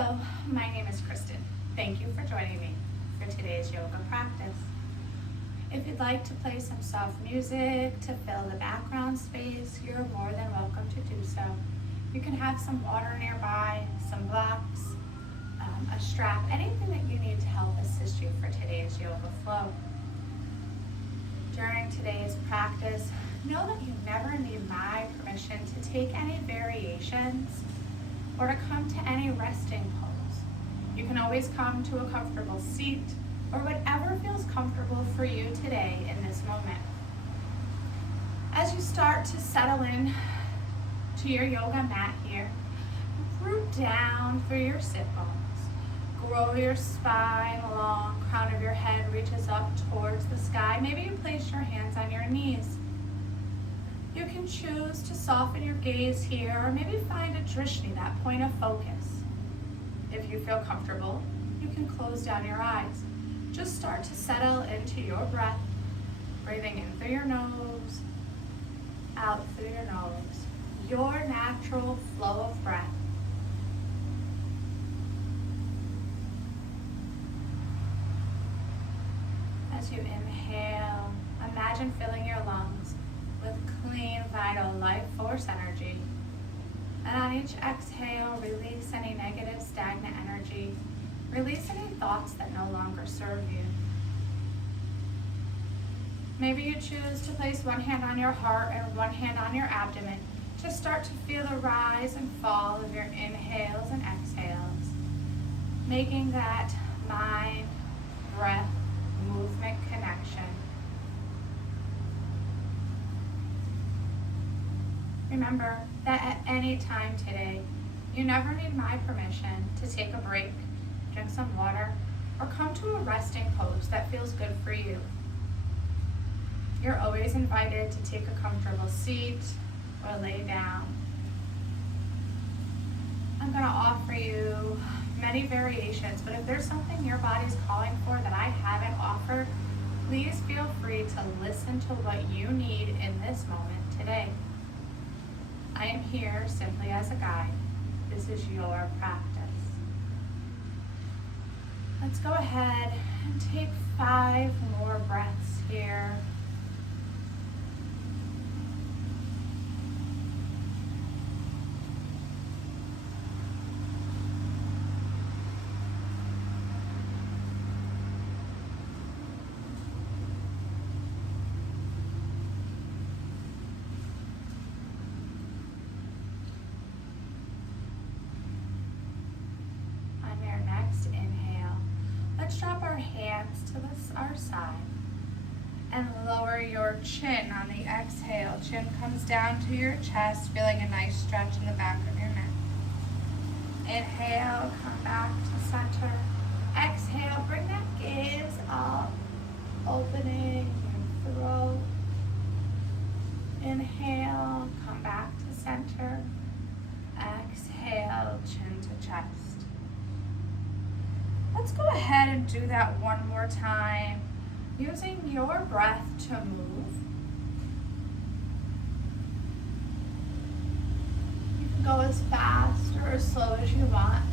Hello, my name is Kristen. Thank you for joining me for today's yoga practice. If you'd like to play some soft music to fill the background space, you're more than welcome to do so. You can have some water nearby, some blocks, a strap, anything that you need to help assist you for today's yoga flow. During today's practice, know that you never need my permission to take any variations or to come to any resting pose. You can always come to a comfortable seat or whatever feels comfortable for you today in this moment. As you start to settle in to your yoga mat here, root down through your sit bones. Grow your spine long, crown of your head reaches up towards the sky. Maybe you place your hands on your knees. You can choose to soften your gaze here, or maybe find a drishti, that point of focus. If you feel comfortable, you can close down your eyes. Just start to settle into your breath, breathing in through your nose, out through your nose. Your natural flow of breath. As you inhale, imagine filling your lungs with clean, vital, life force energy. And on each exhale, release any negative, stagnant energy. Release any thoughts that no longer serve you. Maybe you choose to place one hand on your heart and one hand on your abdomen to start to feel the rise and fall of your inhales and exhales, making that mind, breath, movement connection. Remember that at any time today, you never need my permission to take a break, drink some water, or come to a resting pose that feels good for you. You're always invited to take a comfortable seat or lay down. I'm going to offer you many variations, but if there's something your body's calling for that I haven't offered, please feel free to listen to what you need in this moment today. I am here simply as a guide. This is your practice. Let's go ahead and take 5 more breaths here. Let's drop our hands to our side and lower your chin on the exhale. Chin comes down to your chest, feeling a nice stretch in the back of your neck. Inhale, come back to center. Exhale, bring that gaze up, opening your throat. Inhale, come back to center. Exhale, chin to chest. Let's go ahead and do that one more time, using your breath to move. You can go as fast or as slow as you want.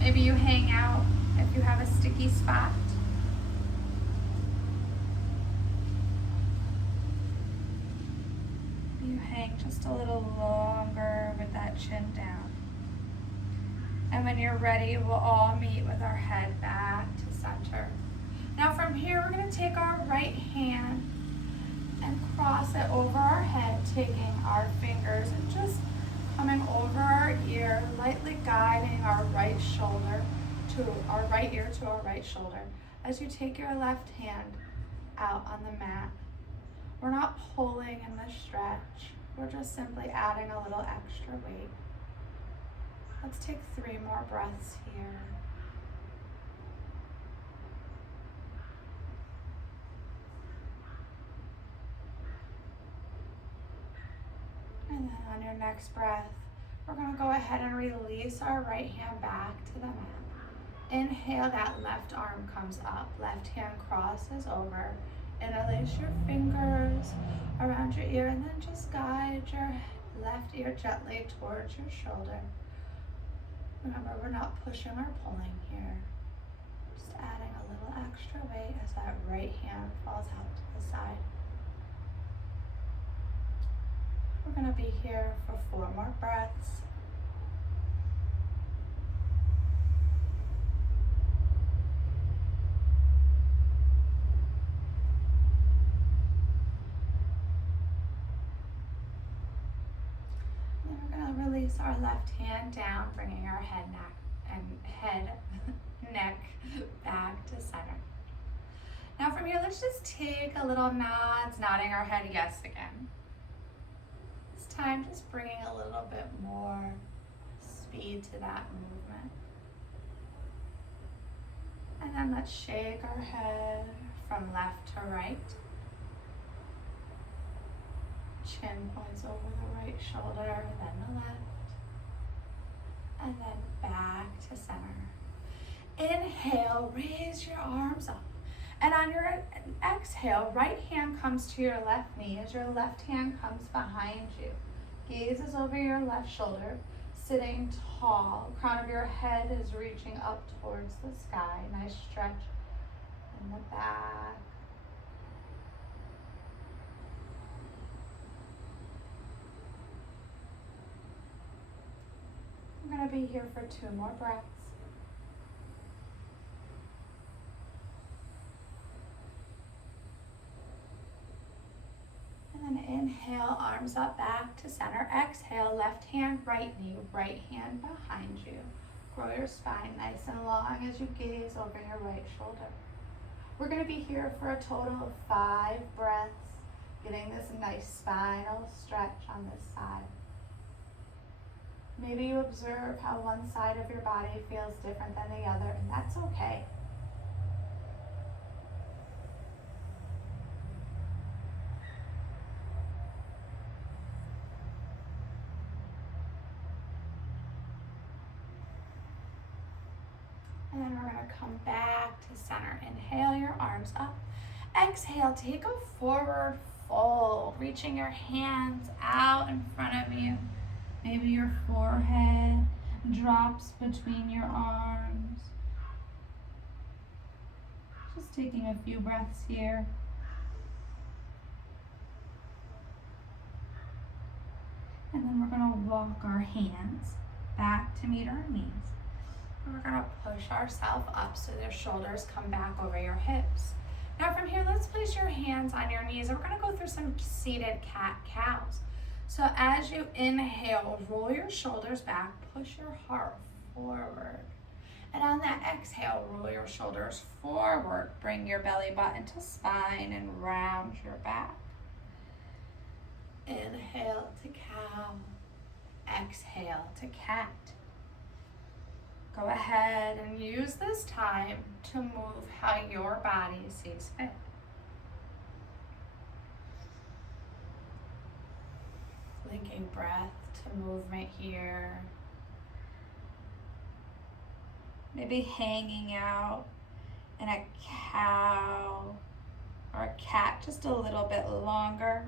Maybe you hang out if you have a sticky spot. You hang just a little longer with that chin down. And when you're ready, we'll all meet with our head back to center. Now from here, we're going to take our right hand and cross it over our head, taking our fingers and just coming over our ear, lightly guiding our right shoulder to our right ear to our right shoulder. As you take your left hand out on the mat, we're not pulling in the stretch. We're just simply adding a little extra weight. Let's take 3 more breaths here. And then on your next breath, we're going to go ahead and release our right hand back to the mat. Inhale, that left arm comes up, left hand crosses over. Interlace your fingers around your ear and then just guide your left ear gently towards your shoulder. Remember, we're not pushing or pulling here. Just adding a little extra weight as that right hand falls out to the side. We're going to be here for 4 more breaths. And then we're going to release our left hand down, bringing our head, neck back to center. Now from here, let's just take a little nods, nodding our head yes again. This time, just bringing a little bit more speed to that movement. And then let's shake our head from left to right. Chin points over the right shoulder, then the left. And then back to center. Inhale, raise your arms up. And on your exhale, right hand comes to your left knee as your left hand comes behind you. Gaze is over your left shoulder, sitting tall. Crown of your head is reaching up towards the sky. Nice stretch in the back. We're going to be here for 2 more breaths. And then inhale, arms up back to center. Exhale, left hand, right knee, right hand behind you. Grow your spine nice and long as you gaze over your right shoulder. We're going to be here for a total of 5 breaths, getting this nice spinal stretch on this side. Maybe you observe how one side of your body feels different than the other, and that's okay. And then we're going to come back to center. Inhale your arms up. Exhale, take a forward fold, reaching your hands out in front of you. Maybe your forehead drops between your arms. Just taking a few breaths here. And then we're going to walk our hands back to meet our knees. And we're going to push ourselves up so their shoulders come back over your hips. Now from here, let's place your hands on your knees. And we're going to go through some seated cat-cows. So as you inhale, roll your shoulders back, push your heart forward. And on that exhale, roll your shoulders forward. Bring your belly button to spine and round your back. Inhale to cow. Exhale to cat. Go ahead and use this time to move how your body sees fit. Linking breath to movement here. Maybe hanging out in a cow or a cat just a little bit longer.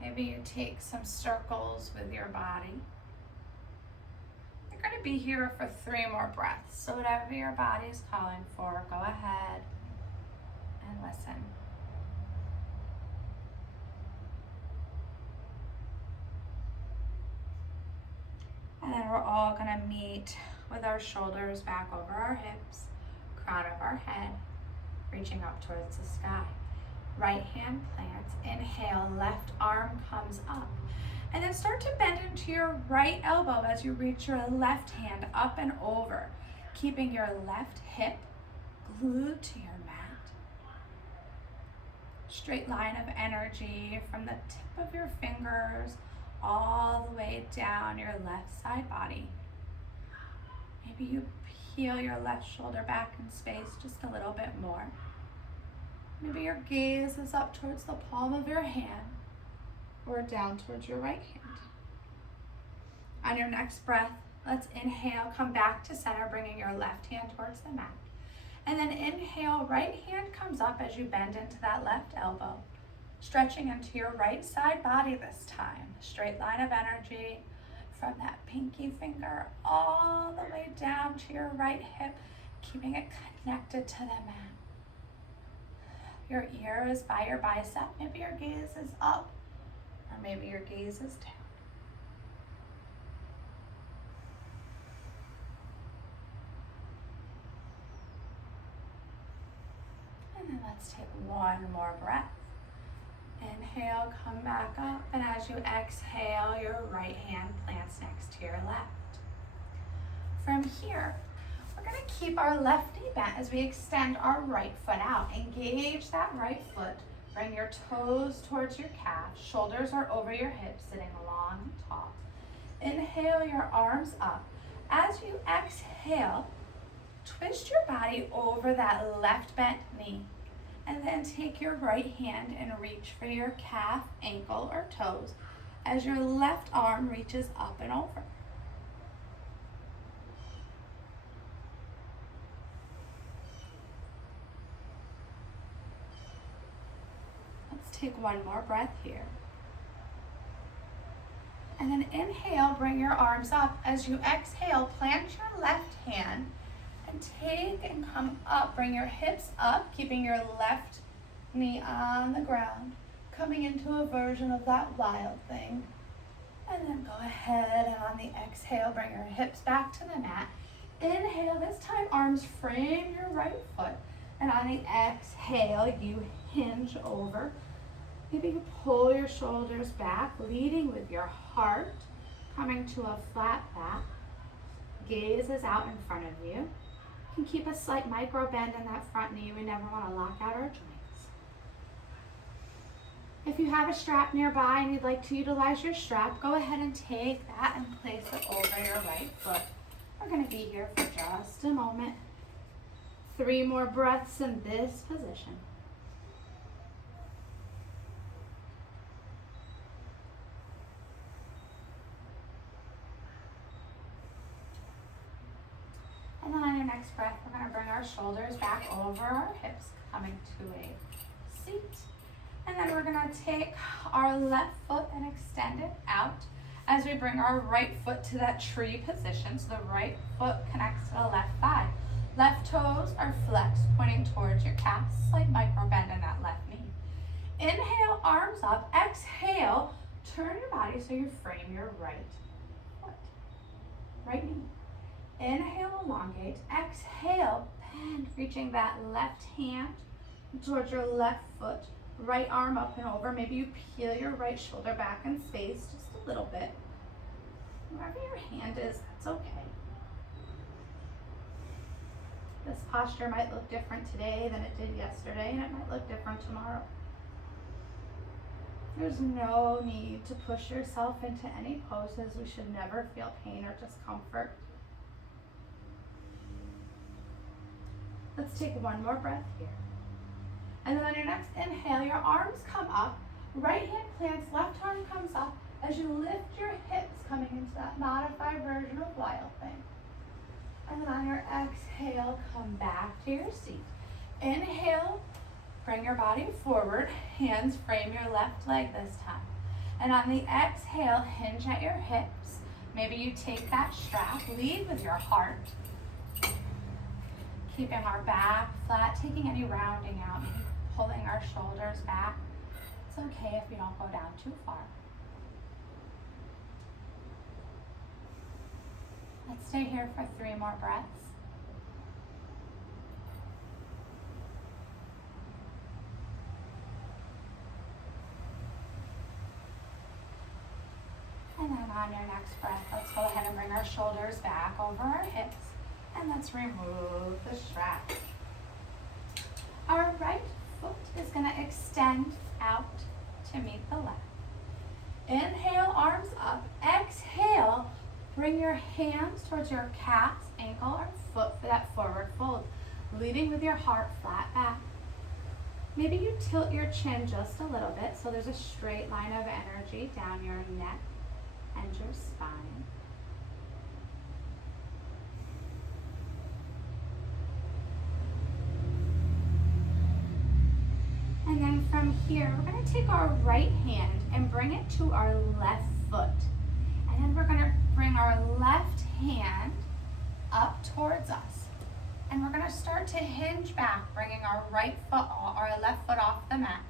Maybe you take some circles with your body. You're going to be here for 3 more breaths. So whatever your body is calling for, go ahead and listen. And then we're all going to meet with our shoulders back over our hips, crown of our head, reaching up towards the sky. Right hand plants, inhale, left arm comes up. And then start to bend into your right elbow as you reach your left hand up and over, keeping your left hip glued to your mat. Straight line of energy from the tip of your fingers all the way down your left side body. Maybe you peel your left shoulder back in space just a little bit more. Maybe your gaze is up towards the palm of your hand or down towards your right hand. On your next breath, let's inhale, come back to center, bringing your left hand towards the mat. And then inhale, right hand comes up as you bend into that left elbow, stretching into your right side body this time. Straight line of energy from that pinky finger all the way down to your right hip, keeping it connected to the mat. Your ear is by your bicep. Maybe your gaze is up, or maybe your gaze is down. And then let's take one more breath. Inhale, come back up, and as you exhale, your right hand plants next to your left. From here, we're going to keep our left knee bent as we extend our right foot out. Engage that right foot. Bring your toes towards your calf. Shoulders are over your hips, sitting long and tall. Inhale your arms up. As you exhale, twist your body over that left bent knee. And then take your right hand and reach for your calf, ankle, or toes as your left arm reaches up and over. Let's take one more breath here. And then inhale, bring your arms up. As you exhale, plant your left hand and take and come up. Bring your hips up, keeping your left knee on the ground, coming into a version of that wild thing. And then go ahead and on the exhale, bring your hips back to the mat. Inhale, this time arms frame your right foot. And on the exhale, you hinge over. Maybe you pull your shoulders back, leading with your heart, coming to a flat back. Gaze is out in front of you. You can keep a slight micro bend in that front knee. We never want to lock out our joints. If you have a strap nearby and you'd like to utilize your strap, go ahead and take that and place it over your right foot. We're going to be here for just a moment. 3 more breaths in this position. And then on your next breath, we're going to bring our shoulders back over our hips, coming to a seat. And then we're going to take our left foot and extend it out as we bring our right foot to that tree position. So the right foot connects to the left thigh. Left toes are flexed, pointing towards your calf. Slight micro bend in that left knee. Inhale, arms up. Exhale, turn your body so you frame your right foot, right knee. Inhale, elongate. Exhale, bend, reaching that left hand towards your left foot. Right arm up and over. Maybe you peel your right shoulder back and space just a little bit. Wherever your hand is, that's okay. This posture might look different today than it did yesterday, and it might look different tomorrow. There's no need to push yourself into any poses. We should never feel pain or discomfort. Let's take one more breath here. And then on your next inhale, your arms come up, right hand plants, left arm comes up as you lift your hips, coming into that modified version of wild thing. And then on your exhale, come back to your seat. Inhale, bring your body forward, hands frame your left leg this time. And on the exhale, hinge at your hips. Maybe you take that strap, lead with your heart. Keeping our back flat, taking any rounding out, maybe pulling our shoulders back. It's okay if you don't go down too far. Let's stay here for 3 more breaths. And then on your next breath, let's go ahead and bring our shoulders back over our hips. And let's remove the strap. Our right foot is going to extend out to meet the left. Inhale, arms up. Exhale, bring your hands towards your calves, ankle, or foot for that forward fold, leading with your heart flat back. Maybe you tilt your chin just a little bit so there's a straight line of energy down your neck and your spine. And then from here, we're going to take our right hand and bring it to our left foot. And then we're gonna bring our left hand up towards us. And we're gonna start to hinge back, bringing our left foot off the mat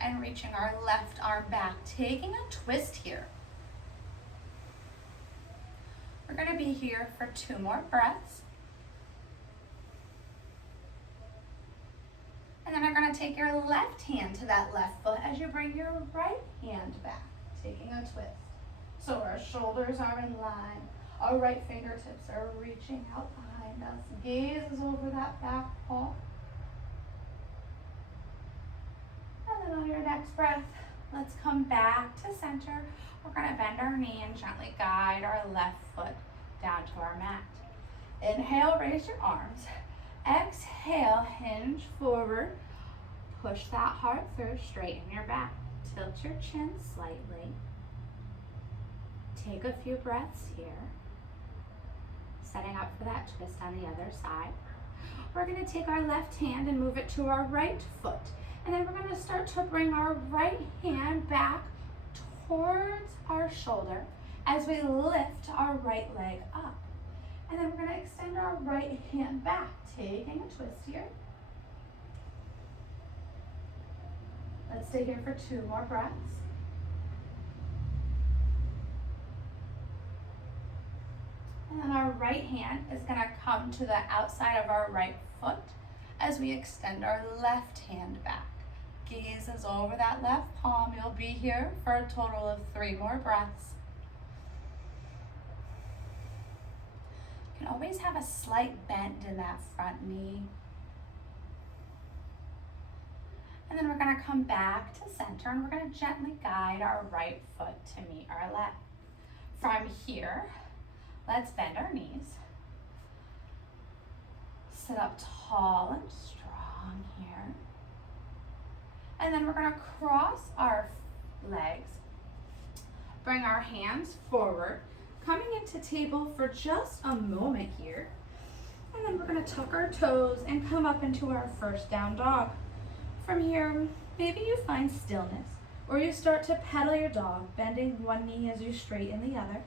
and reaching our left arm back, taking a twist here. We're gonna be here for 2 more breaths. And then you're gonna take your left hand to that left foot as you bring your right hand back, taking a twist. So our shoulders are in line, our right fingertips are reaching out behind us, gaze is over that back paw. And then on your next breath, let's come back to center. We're gonna bend our knee and gently guide our left foot down to our mat. Inhale, raise your arms. Exhale, hinge forward. Push that heart through, straighten your back. Tilt your chin slightly. Take a few breaths here. Setting up for that twist on the other side. We're gonna take our left hand and move it to our right foot. And then we're gonna start to bring our right hand back towards our shoulder as we lift our right leg up. And then we're gonna extend our right hand back, taking a twist here. Let's stay here for 2 more breaths. And then our right hand is gonna come to the outside of our right foot as we extend our left hand back. Gaze is over that left palm. You'll be here for a total of 3 more breaths. You can always have a slight bend in that front knee. And then we're gonna come back to center and we're gonna gently guide our right foot to meet our left. From here, let's bend our knees. Sit up tall and strong here. And then we're gonna cross our legs, bring our hands forward, coming into table for just a moment here. And then we're gonna tuck our toes and come up into our first down dog. From here, maybe you find stillness, or you start to pedal your dog, bending one knee as you straighten the other.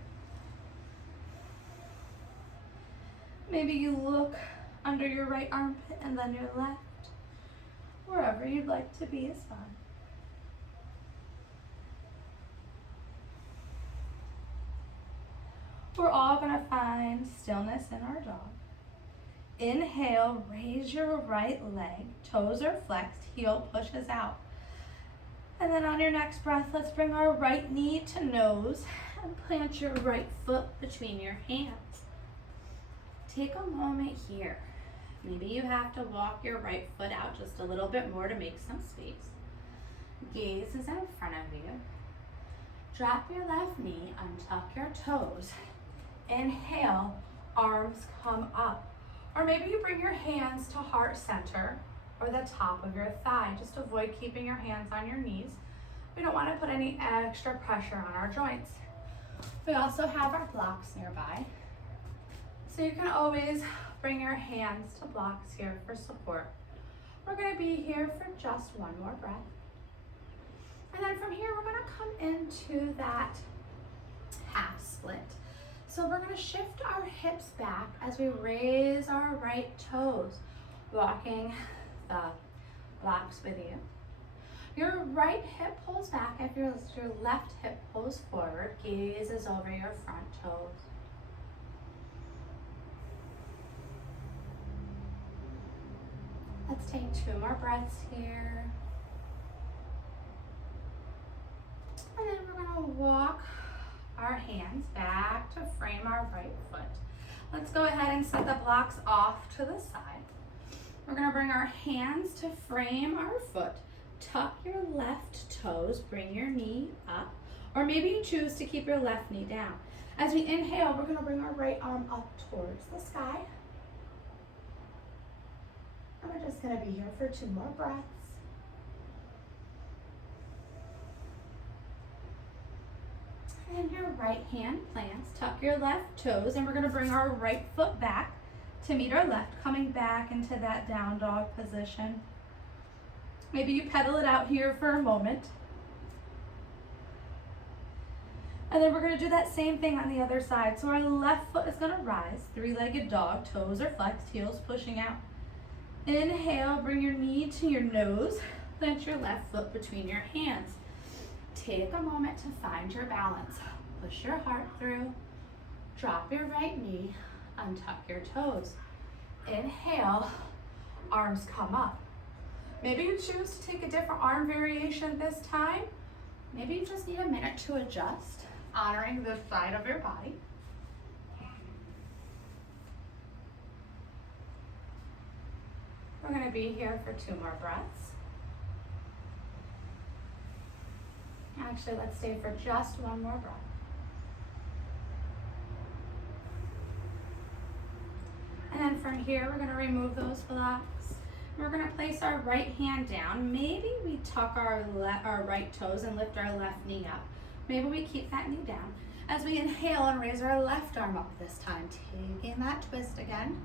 Maybe you look under your right armpit and then your left. Wherever you'd like to be is fine. We're all gonna find stillness in our dog. Inhale, raise your right leg, toes are flexed, heel pushes out. And then on your next breath, let's bring our right knee to nose and plant your right foot between your hands. Take a moment here. Maybe you have to walk your right foot out just a little bit more to make some space. Gaze is in front of you. Drop your left knee, untuck your toes. Inhale, arms come up. Or maybe you bring your hands to heart center or the top of your thigh. Just avoid keeping your hands on your knees. We don't want to put any extra pressure on our joints. We also have our blocks nearby. So you can always bring your hands to blocks here for support. We're going to be here for just 1 more breath. And then from here, we're going to come into that half split. So we're going to shift our hips back as we raise our right toes, walking the blocks with you. Your right hip pulls back if your left hip pulls forward. Gaze is over your front toes. Let's take 2 more breaths here. And then we're going to walk our hands back to frame our right foot. Let's go ahead and set the blocks off to the side. We're going to bring our hands to frame our foot. Tuck your left toes, bring your knee up, or maybe you choose to keep your left knee down. As we inhale, we're going to bring our right arm up towards the sky. And we're just going to be here for 2 more breaths. And your right hand plants, tuck your left toes, and we're going to bring our right foot back to meet our left, coming back into that down dog position. Maybe you pedal it out here for a moment. And then we're gonna do that same thing on the other side. So our left foot is gonna rise, three-legged dog, toes are flexed, heels pushing out. Inhale, bring your knee to your nose, plant your left foot between your hands. Take a moment to find your balance. Push your heart through, drop your right knee, untuck your toes. Inhale, arms come up. Maybe you choose to take a different arm variation this time. Maybe you just need a minute to adjust, honoring the side of your body. We're gonna be here for 2 more breaths. Actually, let's stay for just 1 more breath. And then from here, we're gonna remove those blocks. We're gonna place our right hand down. Maybe we tuck our right toes and lift our left knee up. Maybe we keep that knee down. As we inhale and raise our left arm up this time, taking that twist again.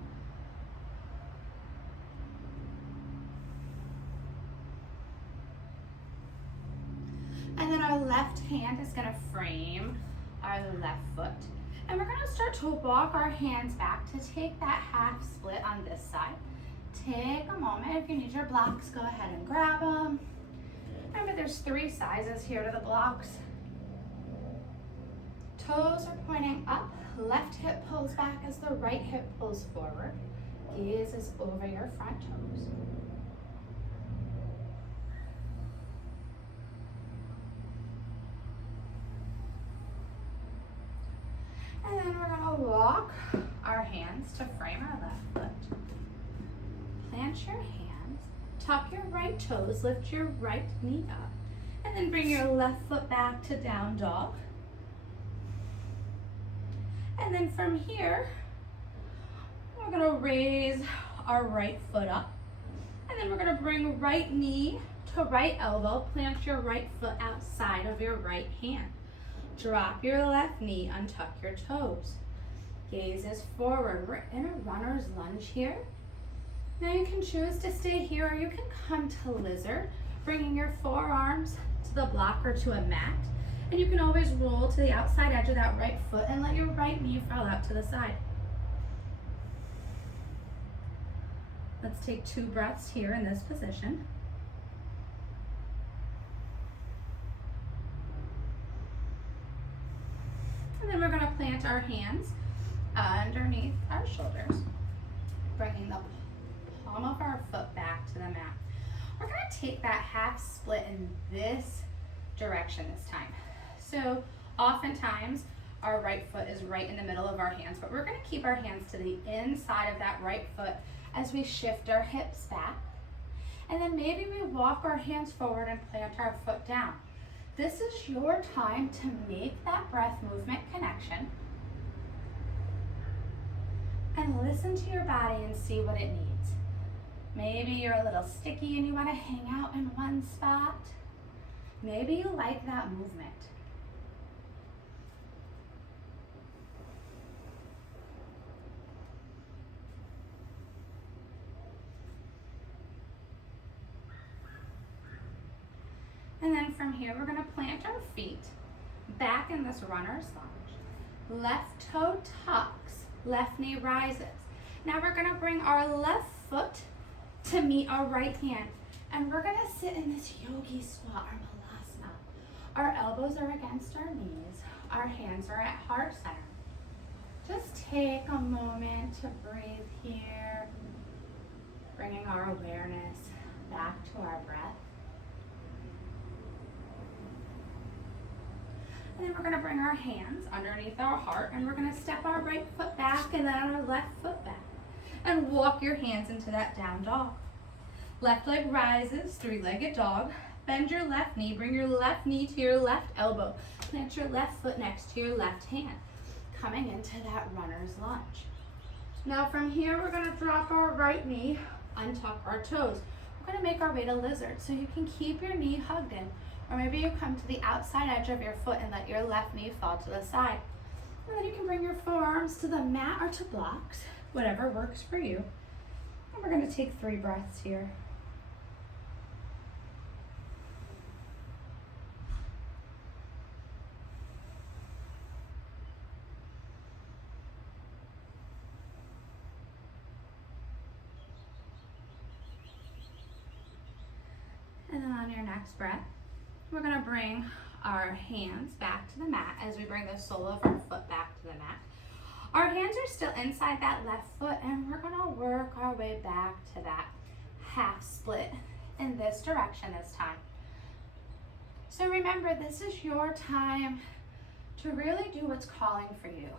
And then our left hand is gonna frame our left foot. And we're gonna start to walk our hands back to take that half split on this side. Take a moment. If you need your blocks, go ahead and grab them. Remember, there's 3 sizes here to the blocks. Toes are pointing up. Left hip pulls back as the right hip pulls forward. Gaze is over your front toes. And then we're gonna walk our hands to frame our left foot. Plant your hands, tuck your right toes, lift your right knee up, and then bring your left foot back to down dog. And then from here, we're gonna raise our right foot up, and then we're gonna bring right knee to right elbow, plant your right foot outside of your right hand. Drop your left knee, untuck your toes. Gaze is forward. We're in a runner's lunge here. Now you can choose to stay here or you can come to lizard, bringing your forearms to the block or to a mat. And you can always roll to the outside edge of that right foot and let your right knee fall out to the side. Let's take 2 breaths here in this position. And then we're gonna plant our hands underneath our shoulders, bringing the palm of our foot back to the mat. We're gonna take that half split in this direction this time. So oftentimes our right foot is right in the middle of our hands, but we're gonna keep our hands to the inside of that right foot as we shift our hips back. And then maybe we walk our hands forward and plant our foot down. This is your time to make that breath movement connection and listen to your body and see what it needs. Maybe you're a little sticky and you want to hang out in one spot. Maybe you like that movement. And then from here, we're gonna plant our feet back in this runner's lunge. Left toe tucks, left knee rises. Now we're gonna bring our left foot to meet our right hand. And we're gonna sit in this yogi squat or balasana. Our elbows are against our knees. Our hands are at heart center. Just take a moment to breathe here, bringing our awareness back to our breath. And then we're gonna bring our hands underneath our heart and we're gonna step our right foot back and then our left foot back. And walk your hands into that down dog. Left leg rises, 3-legged dog. Bend your left knee, bring your left knee to your left elbow. Plant your left foot next to your left hand. Coming into that runner's lunge. Now from here, we're gonna drop our right knee, untuck our toes. We're gonna make our way to lizard. So you can keep your knee hugged in. Or maybe you come to the outside edge of your foot and let your left knee fall to the side. And then you can bring your forearms to the mat or to blocks, whatever works for you. And we're gonna take 3 breaths here. And then on your next breath, we're gonna bring our hands back to the mat as we bring the sole of our foot back to the mat. Our hands are still inside that left foot, and we're gonna work our way back to that half split in this direction this time. So remember, this is your time to really do what's calling for you.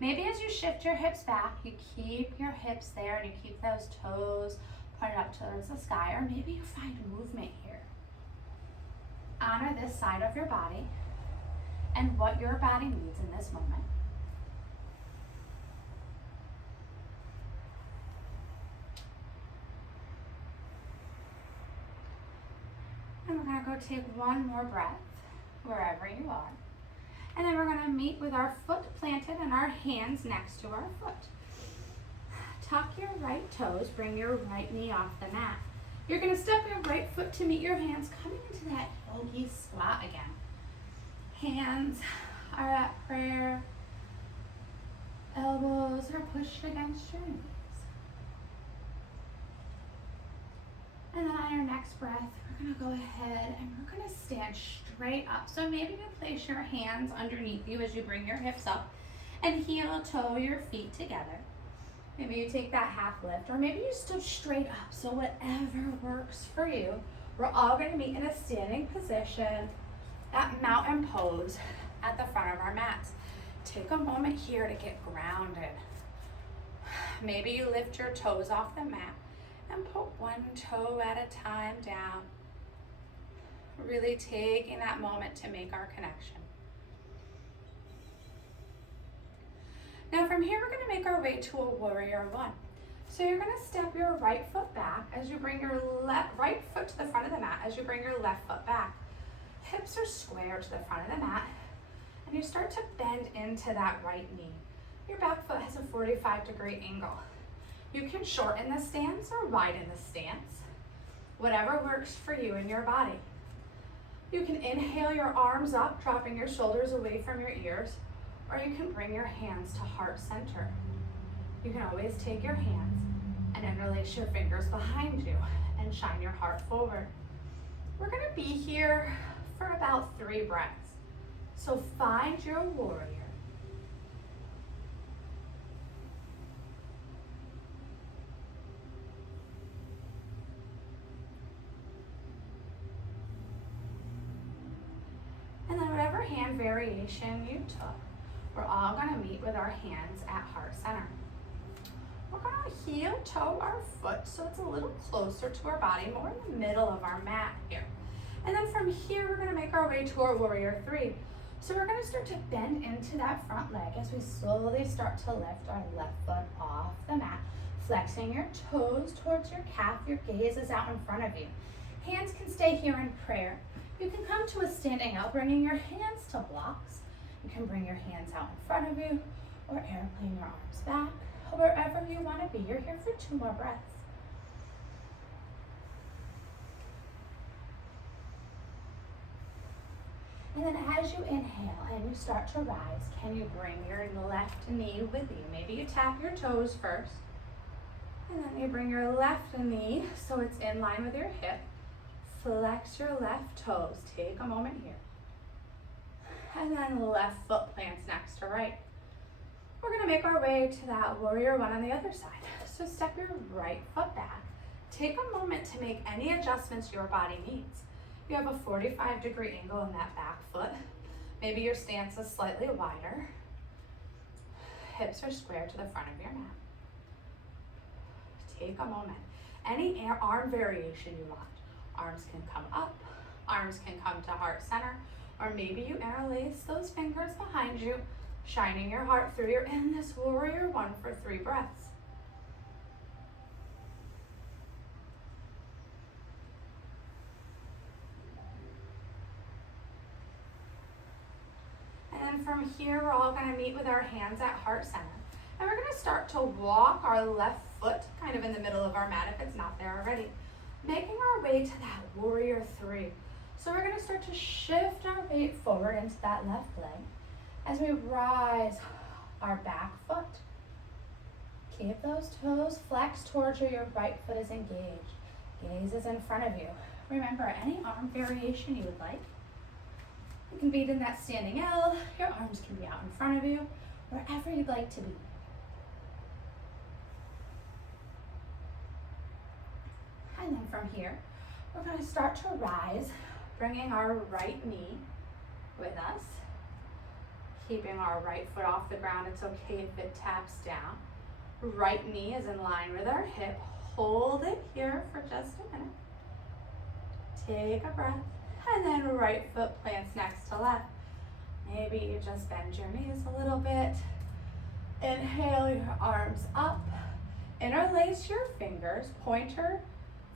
Maybe as you shift your hips back, you keep your hips there and you keep those toes pointed up towards the sky, or maybe you find movement here. Honor this side of your body and what your body needs in this moment. And we're gonna go take one more breath wherever you are. And then we're gonna meet with our foot planted and our hands next to our foot. Tuck your right toes, bring your right knee off the mat. You're gonna step your right foot to meet your hands, coming into that yogi squat again. Hands are at prayer. Elbows are pushed against your knees. And then on your next breath, we're gonna go ahead and we're gonna stand straight up. So maybe you place your hands underneath you as you bring your hips up and heel toe your feet together. Maybe you take that half lift, or maybe you stood straight up. So whatever works for you. We're all gonna meet in a standing position, that mountain pose at the front of our mats. Take a moment here to get grounded. Maybe you lift your toes off the mat and put one toe at a time down. Really taking that moment to make our connection. Now from here, we're gonna make our way to a warrior one. So you're gonna step your right foot back as you bring your right foot to the front of the mat, as you bring your left foot back. Hips are square to the front of the mat, and you start to bend into that right knee. Your back foot has a 45-degree angle. You can shorten the stance or widen the stance, whatever works for you and your body. You can inhale your arms up, dropping your shoulders away from your ears, or you can bring your hands to heart center. You can always take your hands and interlace your fingers behind you and shine your heart forward. We're gonna be here for about 3 breaths. So find your warrior. And then whatever hand variation you took, we're all gonna meet with our hands at heart center. We're gonna heel toe our foot so it's a little closer to our body, more in the middle of our mat here. And then from here, we're gonna make our way to our warrior 3. So we're gonna start to bend into that front leg as we slowly start to lift our left foot off the mat, flexing your toes towards your calf. Your gaze is out in front of you. Hands can stay here in prayer. You can come to a standing L, bringing your hands to blocks. You can bring your hands out in front of you or airplane your arms back, wherever you want to be. You're here for 2 more breaths. And then as you inhale and you start to rise, can you bring your left knee with you? Maybe you tap your toes first, and then you bring your left knee so it's in line with your hip. Flex your left toes. Take a moment here. And then left foot plants next to right. We're gonna make our way to that warrior 1 on the other side. So step your right foot back. Take a moment to make any adjustments your body needs. You have a 45-degree angle in that back foot. Maybe your stance is slightly wider. Hips are square to the front of your mat. Take a moment. Any arm variation you want. Arms can come up, arms can come to heart center, or maybe you interlace those fingers behind you, shining your heart through. You're in this warrior 1 for 3 breaths. And then from here, we're all gonna meet with our hands at heart center. And we're gonna start to walk our left foot kind of in the middle of our mat if it's not there already. Making our way to that warrior 3. So we're gonna start to shift our weight forward into that left leg as we rise our back foot. Keep those toes flexed towards you. Your right foot is engaged. Gaze is in front of you. Remember, any arm variation you would like. You can be in that standing L, your arms can be out in front of you, wherever you'd like to be. And then from here, we're going to start to rise, bringing our right knee with us, keeping our right foot off the ground. It's okay if it taps down. Right knee is in line with our hip. Hold it here for just a minute. Take a breath, and then right foot plants next to left. Maybe you just bend your knees a little bit. Inhale your arms up. Interlace your fingers, pointer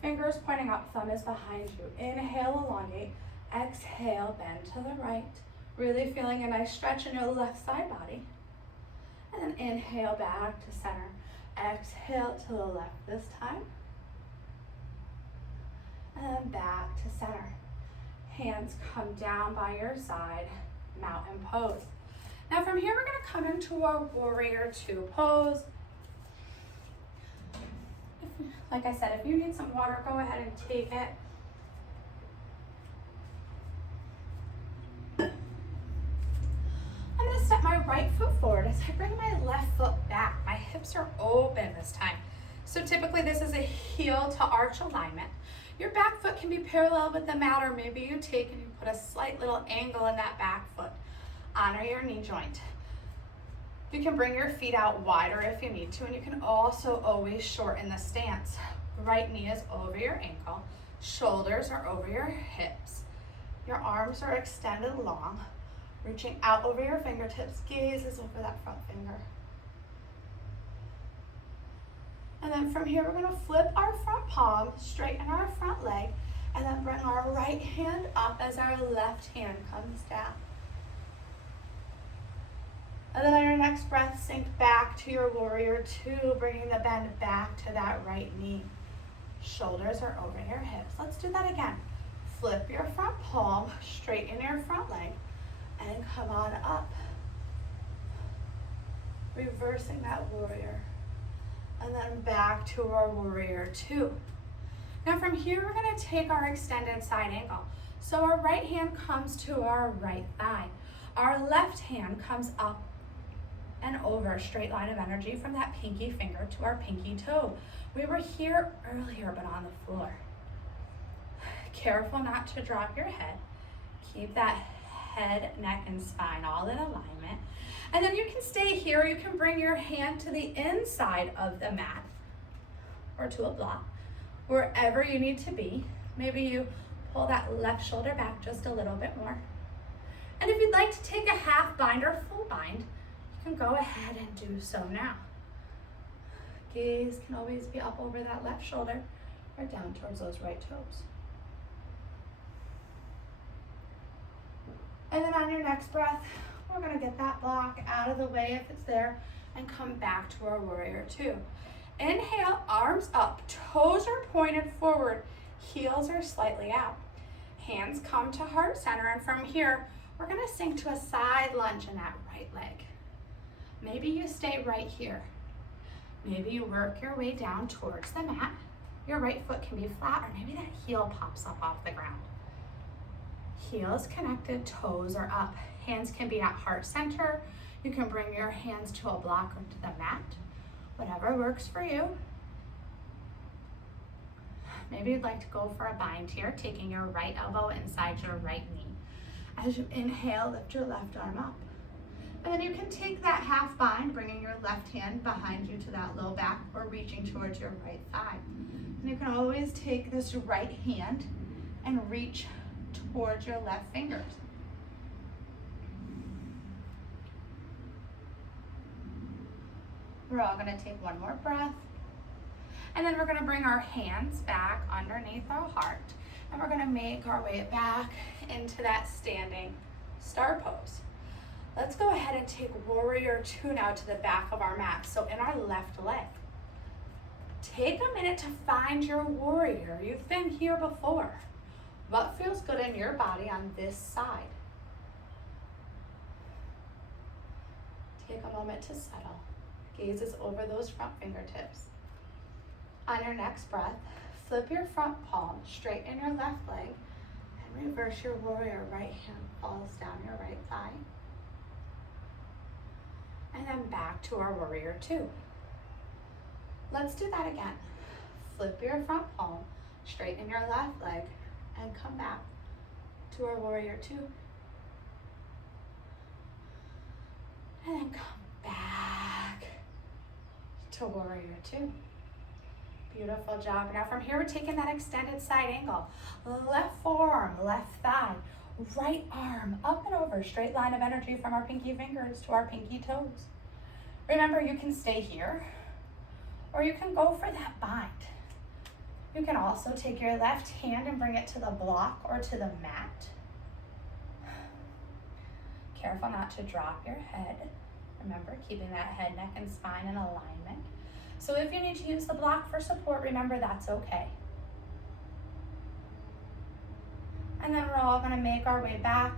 fingers pointing up, thumb is behind you. Inhale, elongate. Exhale, bend to the right. Really feeling a nice stretch in your left side body. And then inhale back to center. Exhale to the left this time. And then back to center. Hands come down by your side, mountain pose. Now from here, we're gonna come into our warrior two pose. Like I said, if you need some water, go ahead and take it. I'm gonna step my right foot forward as I bring my left foot back. My hips are open this time. So typically this is a heel to arch alignment. Your back foot can be parallel with the mat, or maybe you take and you put a slight little angle in that back foot. Honor your knee joint. You can bring your feet out wider if you need to, and you can also always shorten the stance. Right knee is over your ankle, shoulders are over your hips. Your arms are extended long, reaching out over your fingertips, gaze is over that front finger. And then from here, we're gonna flip our front palm, straighten our front leg, and then bring our right hand up as our left hand comes down. And then on your next breath, sink back to your warrior two, bringing the bend back to that right knee. Shoulders are over your hips. Let's do that again. Flip your front palm, straighten your front leg, and come on up. Reversing that warrior. And then back to our warrior two. Now from here, we're gonna take our extended side angle. So our right hand comes to our right thigh. Our left hand comes up and over, a straight line of energy from that pinky finger to our pinky toe. We were here earlier, but on the floor. Careful not to drop your head. Keep that head, neck, and spine all in alignment. And then you can stay here. You can bring your hand to the inside of the mat or to a block, wherever you need to be. Maybe you pull that left shoulder back just a little bit more. And if you'd like to take a half bind or full bind, you can go ahead and do so now. Gaze can always be up over that left shoulder or down towards those right toes. And then on your next breath, we're gonna get that block out of the way if it's there and come back to our warrior two. Inhale, arms up, toes are pointed forward, heels are slightly out. Hands come to heart center, and from here, we're gonna sink to a side lunge in that right leg. Maybe you stay right here. Maybe you work your way down towards the mat. Your right foot can be flat, or maybe that heel pops up off the ground. Heels connected, toes are up. Hands can be at heart center. You can bring your hands to a block or to the mat. Whatever works for you. Maybe you'd like to go for a bind here, taking your right elbow inside your right knee. As you inhale, lift your left arm up. And then you can take that half bind, bringing your left hand behind you to that low back or reaching towards your right thigh. And you can always take this right hand and reach towards your left fingers. We're all gonna take one more breath. And then we're gonna bring our hands back underneath our heart. And we're gonna make our way back into that standing star pose. Let's go ahead and take warrior two now to the back of our mat. So in our left leg. Take a minute to find your warrior. You've been here before. What feels good in your body on this side? Take a moment to settle. Gaze is over those front fingertips. On your next breath, Flip your front palm, straighten your left leg, and reverse your warrior. Right hand falls down your right thigh. And then back to our warrior two. Let's do that again. Flip your front palm, straighten your left leg, and come back to our warrior two. And then come back to warrior two. Beautiful job. Now from here, we're taking that extended side angle. Left forearm, left thigh, right arm, up and over, straight line of energy from our pinky fingers to our pinky toes. Remember, you can stay here, or you can go for that bind. You can also take your left hand and bring it to the block or to the mat. Careful not to drop your head. Remember, keeping that head, neck, and spine in alignment. So if you need to use the block for support, remember that's okay. And then we're all gonna make our way back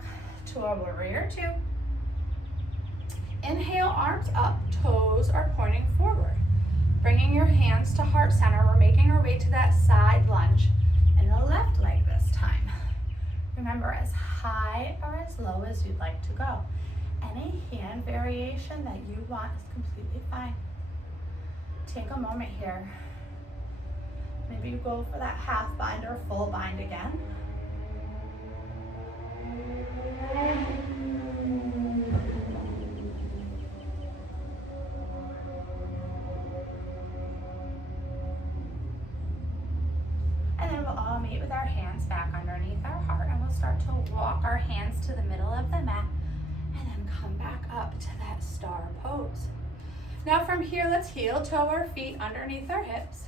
to our warrior two. Inhale, arms up, toes are pointing forward. Bringing your hands to heart center, we're making our way to that side lunge in the left leg this time. Remember, as high or as low as you'd like to go. Any hand variation that you want is completely fine. Take a moment here. Maybe you go for that half bind or full bind again. And then we'll all meet with our hands back underneath our heart, and we'll start to walk our hands to the middle of the mat and then come back up to that star pose. Now from here, let's heel toe our feet underneath our hips.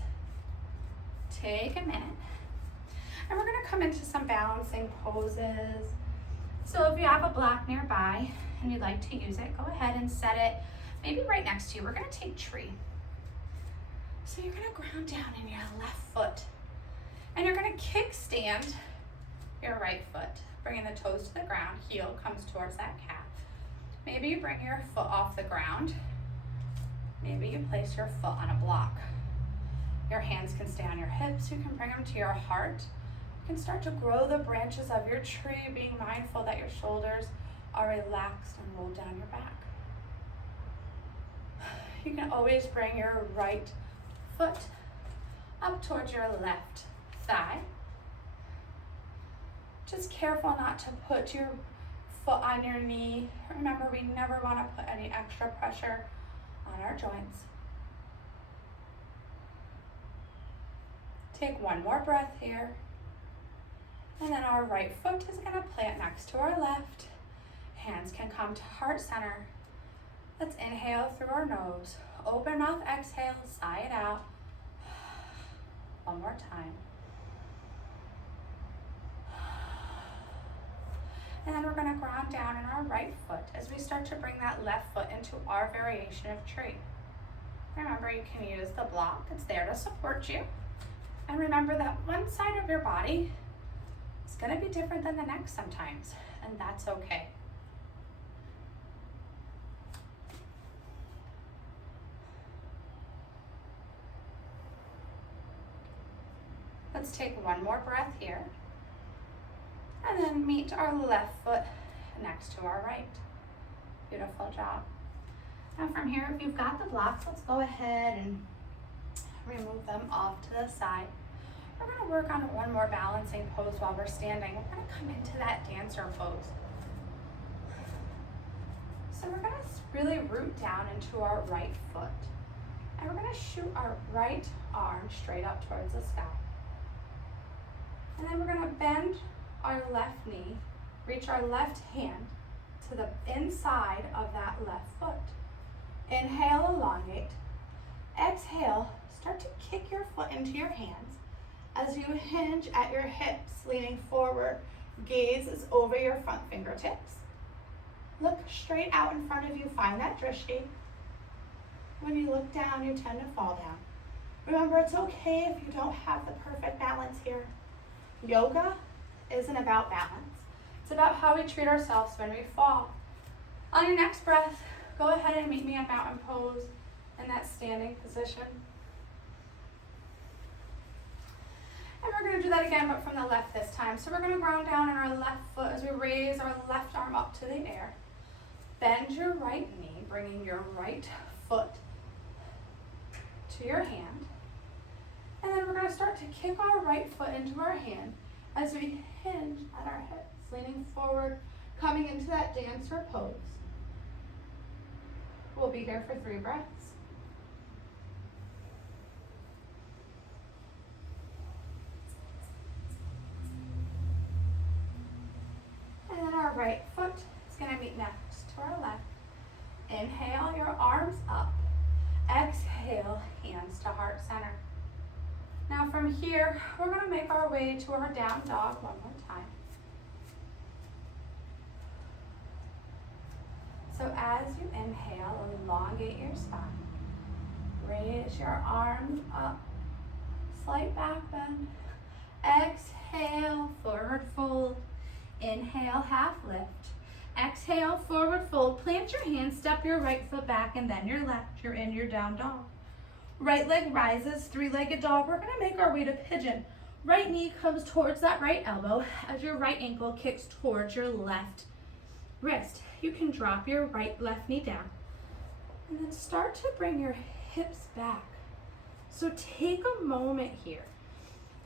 Take a minute. And we're gonna come into some balancing poses. So if you have a block nearby and you'd like to use it, go ahead and set it maybe right next to you. We're gonna take tree. So you're gonna ground down in your left foot. And you're gonna kickstand your right foot, bringing the toes to the ground, heel comes towards that calf. Maybe you bring your foot off the ground. Maybe you place your foot on a block. Your hands can stay on your hips. You can bring them to your heart. You can start to grow the branches of your tree, being mindful that your shoulders are relaxed and rolled down your back. You can always bring your right foot up towards your left thigh. Just careful not to put your foot on your knee. Remember, we never want to put any extra pressure on our joints. Take one more breath here. And then our right foot is going to plant next to our left. Hands can come to heart center. Let's inhale through our nose. Open mouth, exhale, sigh it out. One more time. And then we're going to ground down in our right foot as we start to bring that left foot into our variation of tree. Remember, you can use the block. It's there to support you. And remember that one side of your body is going to be different than the next sometimes, and that's okay. Let's take one more breath here. And then meet our left foot next to our right. Beautiful job. Now from here, if you've got the blocks, let's go ahead and remove them off to the side. We're going to work on one more balancing pose while we're standing. We're going to come into that dancer pose. So we're going to really root down into our right foot. And we're going to shoot our right arm straight up towards the sky. And then we're going to bend our left knee, reach our left hand to the inside of that left foot. Inhale, elongate. Exhale, start to kick your foot into your hands as you hinge at your hips, leaning forward. Gaze is over your front fingertips. Look straight out in front of you, find that drishti. When you look down, you tend to fall down. Remember, it's okay if you don't have the perfect balance here. Yoga isn't about balance. It's about how we treat ourselves when we fall. On your next breath, go ahead and meet me in mountain pose in that standing position. And we're gonna do that again, but from the left this time. So we're gonna ground down on our left foot as we raise our left arm up to the air. Bend your right knee, bringing your right foot to your hand. And then we're gonna start to kick our right foot into our hand as we hinge at our hips, leaning forward, coming into that dancer pose. We'll be here for 3 breaths. And then our right foot is going to meet next to our left. Inhale, your arms up. Exhale, hands to heart center. Now from here, we're going to make our way to our down dog one more time. So as you inhale, elongate your spine. Raise your arms up. Slight back bend. Exhale, forward fold. Inhale, half lift. Exhale, forward fold. Plant your hands, step your right foot back, and then your left. You're in your down dog. Right leg rises, 3-legged dog. We're gonna make our way to pigeon. Right knee comes towards that right elbow as your right ankle kicks towards your left wrist. You can drop your left knee down and then start to bring your hips back. So take a moment here.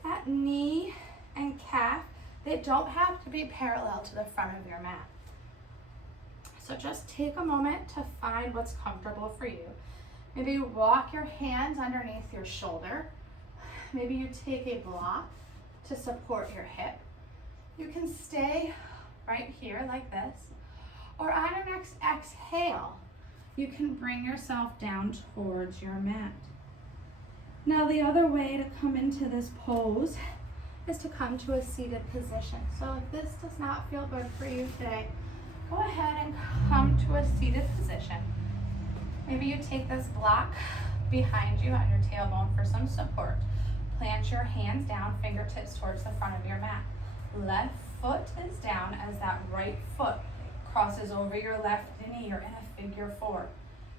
That knee and calf, they don't have to be parallel to the front of your mat. So just take a moment to find what's comfortable for you. Maybe you walk your hands underneath your shoulder. Maybe you take a block to support your hip. You can stay right here like this. Or on your next exhale, you can bring yourself down towards your mat. Now the other way to come into this pose is to come to a seated position. So if this does not feel good for you today, go ahead and come to a seated position. Maybe you take this block behind you on your tailbone for some support. Plant your hands down, fingertips towards the front of your mat. Left foot is down as that right foot crosses over your left knee. You're in a figure 4.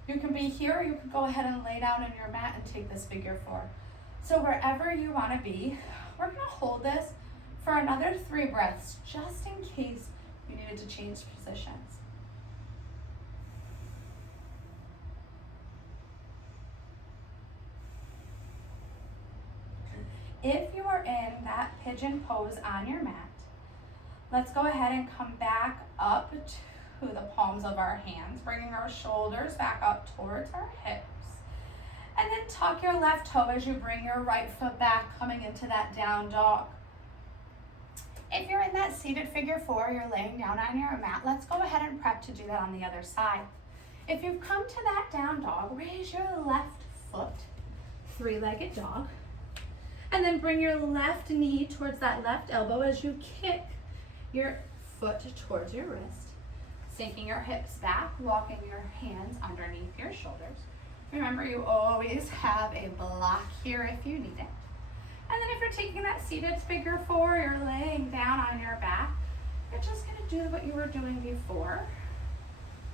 You can be here, or you can go ahead and lay down on your mat and take this figure 4. So wherever you want to be, we're going to hold this for another 3 breaths, just in case you needed to change positions. If you are in that pigeon pose on your mat, let's go ahead and come back up to the palms of our hands, bringing our shoulders back up towards our hips. And then tuck your left toe as you bring your right foot back, coming into that down dog. If you're in that seated figure 4, you're laying down on your mat, let's go ahead and prep to do that on the other side. If you've come to that down dog, raise your left foot, 3-legged dog, and then bring your left knee towards that left elbow as you kick your foot towards your wrist, sinking your hips back, walking your hands underneath your shoulders. Remember, you always have a block here if you need it. And then if you're taking that seated figure 4, you're laying down on your back, you're just gonna do what you were doing before,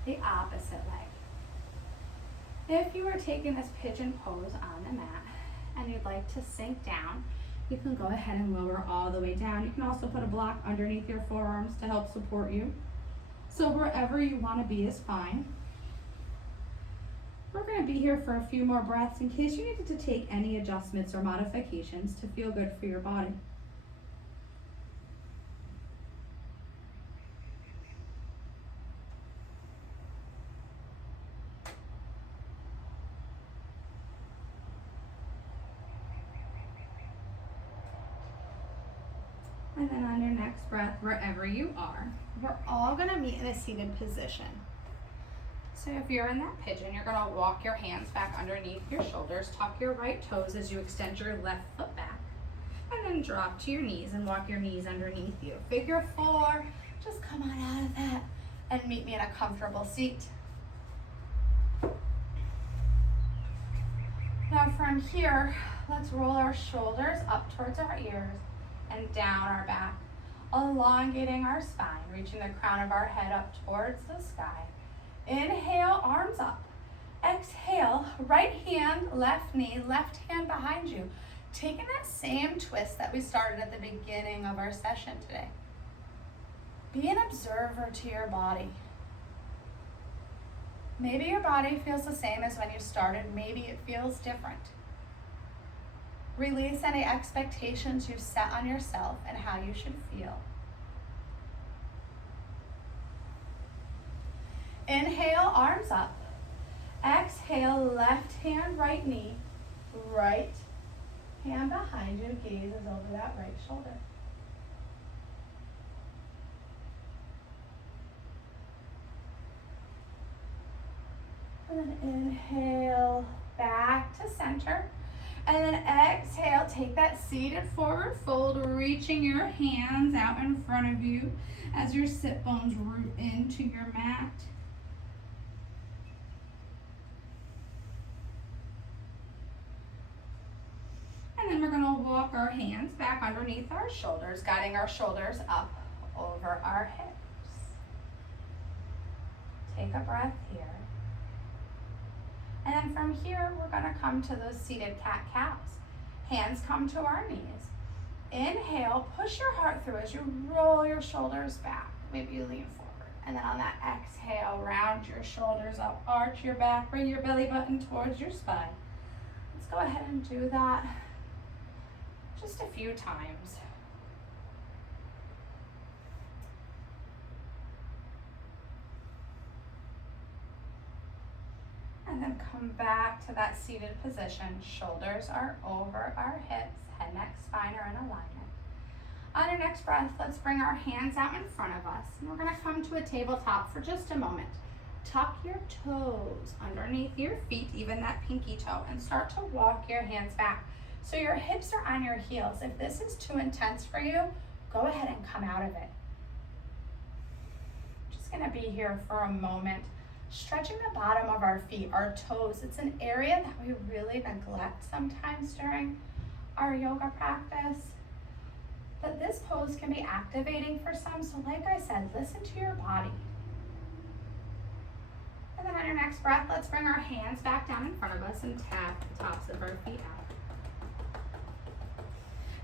the opposite leg. If you were taking this pigeon pose on the mat and you'd like to sink down, you can go ahead and lower all the way down. You can also put a block underneath your forearms to help support you. So wherever you want to be is fine. We're going to be here for a few more breaths in case you needed to take any adjustments or modifications to feel good for your body. And then on your next breath, wherever you are, we're all gonna meet in a seated position. So if you're in that pigeon, you're gonna walk your hands back underneath your shoulders, tuck your right toes as you extend your left foot back, and then drop to your knees and walk your knees underneath you. Figure 4, just come on out of that and meet me in a comfortable seat. Now from here, let's roll our shoulders up towards our ears and down our back, elongating our spine, reaching the crown of our head up towards the sky. Inhale, arms up. Exhale, right hand, left knee, left hand behind you. Taking that same twist that we started at the beginning of our session today. Be an observer to your body. Maybe your body feels the same as when you started. Maybe it feels different. Release any expectations you've set on yourself and how you should feel. Inhale, arms up. Exhale, left hand, right knee. Right hand behind you, gaze is over that right shoulder. And then inhale, back to center. And then exhale, take that seated forward fold, reaching your hands out in front of you as your sit bones root into your mat. And then we're going to walk our hands back underneath our shoulders, guiding our shoulders up over our hips. Take a breath here. And then from here, we're going to come to those seated cat-cows. Hands come to our knees. Inhale, push your heart through as you roll your shoulders back. Maybe you lean forward. And then on that exhale, round your shoulders up, arch your back, bring your belly button towards your spine. Let's go ahead and do that just a few times. And then come back to that seated position. Shoulders are over our hips, head, neck, spine are in alignment. On your next breath, let's bring our hands out in front of us. And we're gonna come to a tabletop for just a moment. Tuck your toes underneath your feet, even that pinky toe, and start to walk your hands back. So your hips are on your heels. If this is too intense for you, go ahead and come out of it. Just gonna be here for a moment. Stretching the bottom of our feet, our toes. It's an area that we really neglect sometimes during our yoga practice. But this pose can be activating for some. So like I said, listen to your body. And then on your next breath, let's bring our hands back down in front of us and tap the tops of our feet out.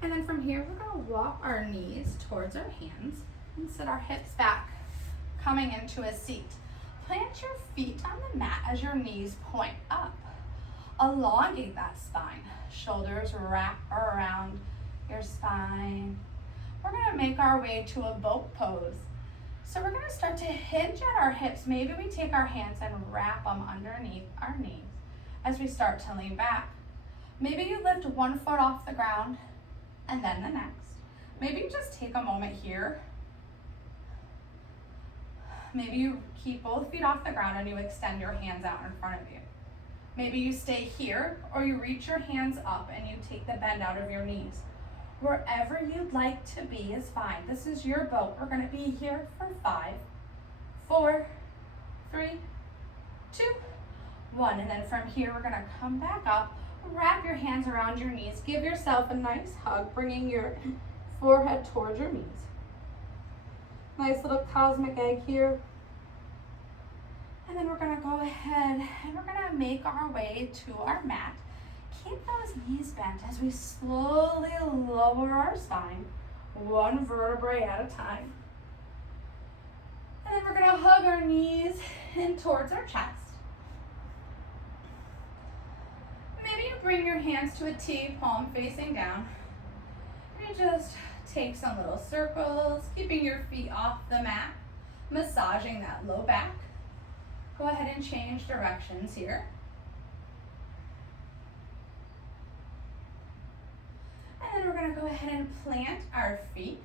And then from here, we're gonna walk our knees towards our hands and sit our hips back, coming into a seat. Plant your feet on the mat as your knees point up. Elongate that spine. Shoulders wrap around your spine. We're gonna make our way to a boat pose. So we're gonna start to hinge at our hips. Maybe we take our hands and wrap them underneath our knees as we start to lean back. Maybe you lift one foot off the ground and then the next. Maybe you just take a moment here. Maybe you keep both feet off the ground and you extend your hands out in front of you. Maybe you stay here or you reach your hands up and you take the bend out of your knees. Wherever you'd like to be is fine. This is your boat. We're gonna be here for 5, 4, 3, 2, 1. And then from here, we're gonna come back up, wrap your hands around your knees, give yourself a nice hug, bringing your forehead towards your knees. Nice little cosmic egg here. And then we're gonna go ahead and we're gonna make our way to our mat. Keep those knees bent as we slowly lower our spine, one vertebrae at a time. And then we're gonna hug our knees in towards our chest. Maybe you bring your hands to a T, palm facing down. And you just take some little circles, keeping your feet off the mat, massaging that low back. Go ahead and change directions here. And then we're gonna go ahead and plant our feet.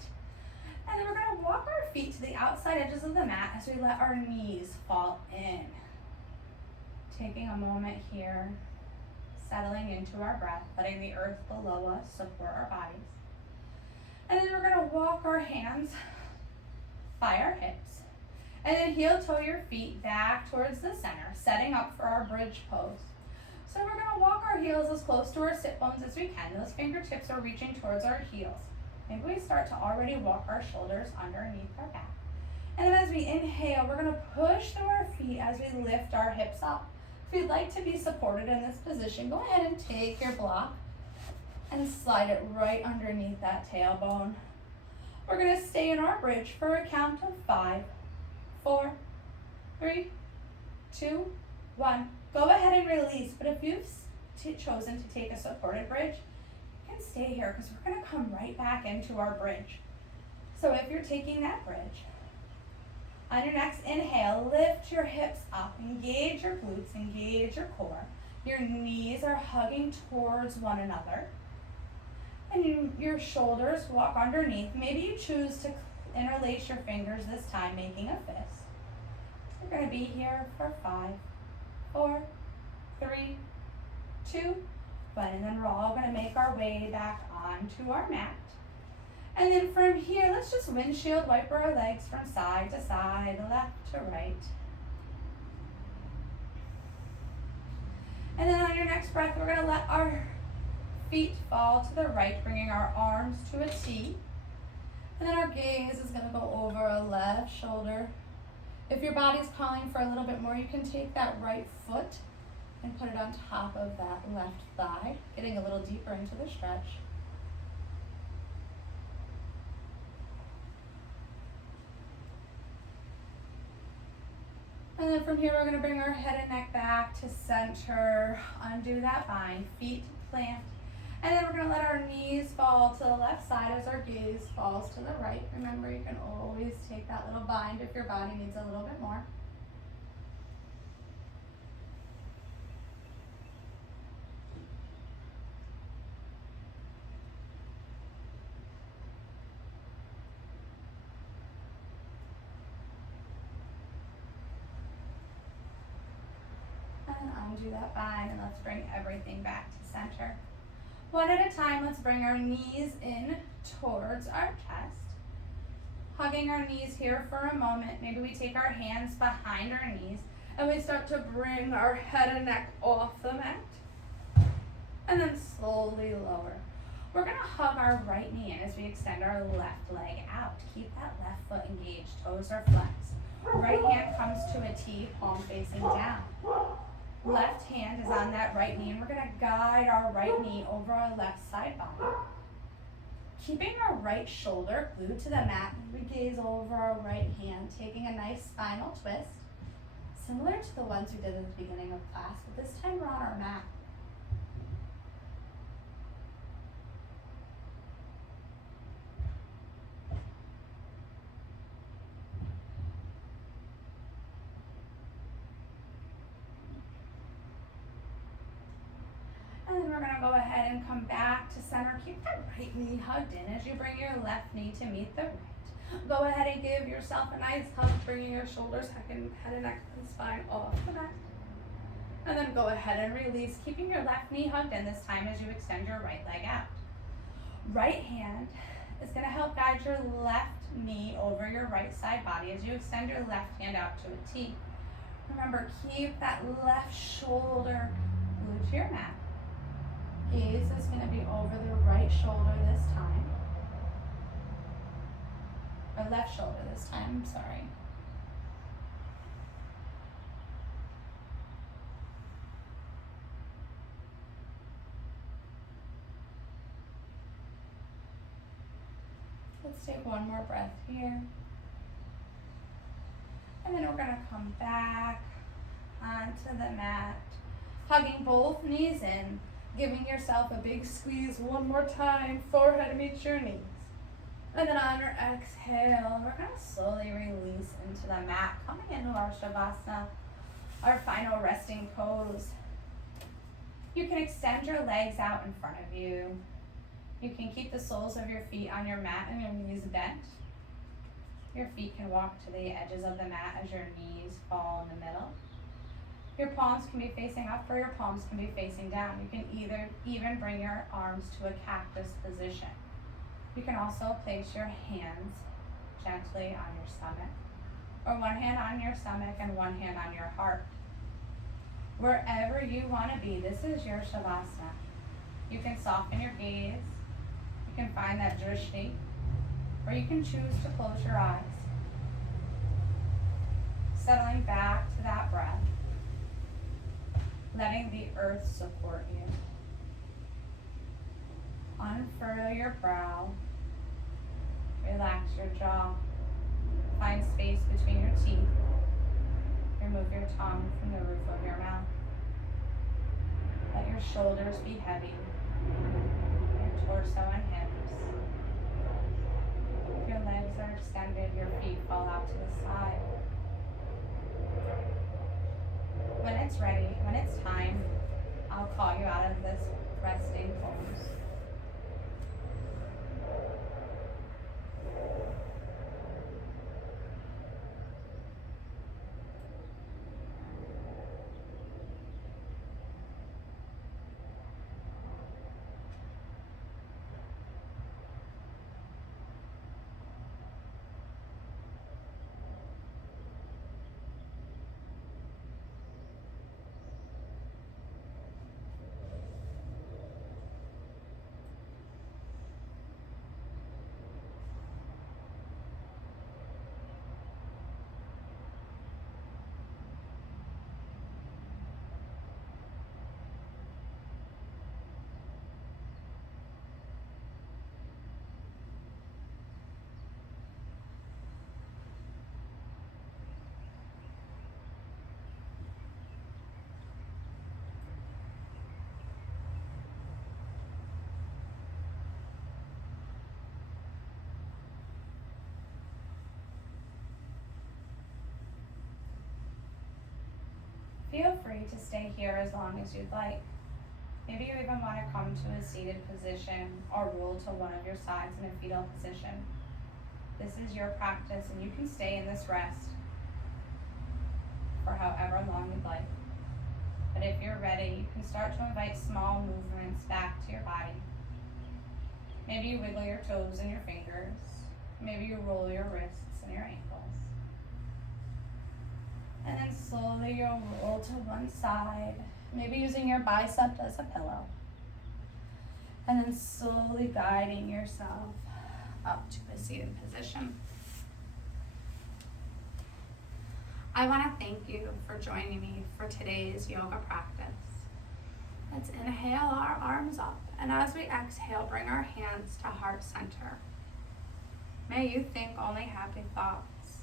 And then we're gonna walk our feet to the outside edges of the mat as we let our knees fall in. Taking a moment here, settling into our breath, letting the earth below us support our bodies. And then we're gonna walk our hands by our hips. And then heel toe your feet back towards the center, setting up for our bridge pose. So we're gonna walk our heels as close to our sit bones as we can. Those fingertips are reaching towards our heels. Maybe we start to already walk our shoulders underneath our back. And then as we inhale, we're gonna push through our feet as we lift our hips up. If you'd like to be supported in this position, go ahead and take your block and slide it right underneath that tailbone. We're gonna stay in our bridge for a count of 5, 4, 3, 2, 1. Go ahead and release, but if you've chosen to take a supported bridge, you can stay here because we're gonna come right back into our bridge. So if you're taking that bridge, on your next inhale, lift your hips up, engage your glutes, engage your core. Your knees are hugging towards one another. And your shoulders walk underneath. Maybe you choose to interlace your fingers this time, making a fist. We're gonna be here for 5, 4, 3, 2, 1. And then we're all gonna make our way back onto our mat. And then from here, let's just windshield wiper our legs from side to side, left to right. And then on your next breath, we're gonna let our feet fall to the right, bringing our arms to a T. And then our gaze is gonna go over a left shoulder. If your body's calling for a little bit more, you can take that right foot and put it on top of that left thigh, getting a little deeper into the stretch. And then from here, we're gonna bring our head and neck back to center, undo that bind, feet plant. And then we're gonna let our knees fall to the left side as our gaze falls to the right. Remember, you can always take that little bind if your body needs a little bit more. And undo that bind, and let's bring everything back to center. One at a time, let's bring our knees in towards our chest. Hugging our knees here for a moment. Maybe we take our hands behind our knees and we start to bring our head and neck off the mat. And then slowly lower. We're gonna hug our right knee in as we extend our left leg out. Keep that left foot engaged, toes are flexed. Right hand comes to a T, palm facing down. Left hand is on that right knee, and we're gonna guide our right knee over our left side body. Keeping our right shoulder glued to the mat, we gaze over our right hand, taking a nice spinal twist, similar to the ones we did at the beginning of class, but this time we're on our mat. And then we're gonna go ahead and come back to center. Keep that right knee hugged in as you bring your left knee to meet the right. Go ahead and give yourself a nice hug, bringing your shoulders, head and neck and spine off the mat. And then go ahead and release, keeping your left knee hugged in this time as you extend your right leg out. Right hand is gonna help guide your left knee over your right side body as you extend your left hand out to a T. Remember, keep that left shoulder glued to your mat. Gaze is going to be over the right shoulder this time. Or left shoulder this time, I'm sorry. Let's take one more breath here. And then we're going to come back onto the mat, hugging both knees in. Giving yourself a big squeeze one more time, forehead meets your knees. And then on your exhale, we're gonna slowly release into the mat, coming into our Shavasana, our final resting pose. You can extend your legs out in front of you. You can keep the soles of your feet on your mat and your knees bent. Your feet can walk to the edges of the mat as your knees fall in the middle. Your palms can be facing up or your palms can be facing down. You can even bring your arms to a cactus position. You can also place your hands gently on your stomach, or one hand on your stomach and one hand on your heart. Wherever you want to be, this is your Shavasana. You can soften your gaze, you can find that drishti, or you can choose to close your eyes. Settling back to that breath. Letting the earth support you. Unfurl your brow. Relax your jaw. Find space between your teeth. Remove your tongue from the roof of your mouth. Let your shoulders be heavy. Your torso and hips. If your legs are extended, your feet fall out to the side. When it's ready, when it's time, I'll call you out of this resting pose. Feel free to stay here as long as you'd like. Maybe you even want to come to a seated position or roll to one of your sides in a fetal position. This is your practice, and you can stay in this rest for however long you'd like. But if you're ready, you can start to invite small movements back to your body. Maybe you wiggle your toes and your fingers. Maybe you roll your wrists and your ankles. And then slowly you'll roll to one side, maybe using your bicep as a pillow. And then slowly guiding yourself up to a seated position. I want to thank you for joining me for today's yoga practice. Let's inhale our arms up, and as we exhale, bring our hands to heart center. May you think only happy thoughts.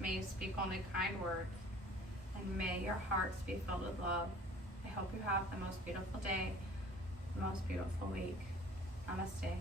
May you speak only kind words. And may your hearts be filled with love. I hope you have the most beautiful day, the most beautiful week. Namaste.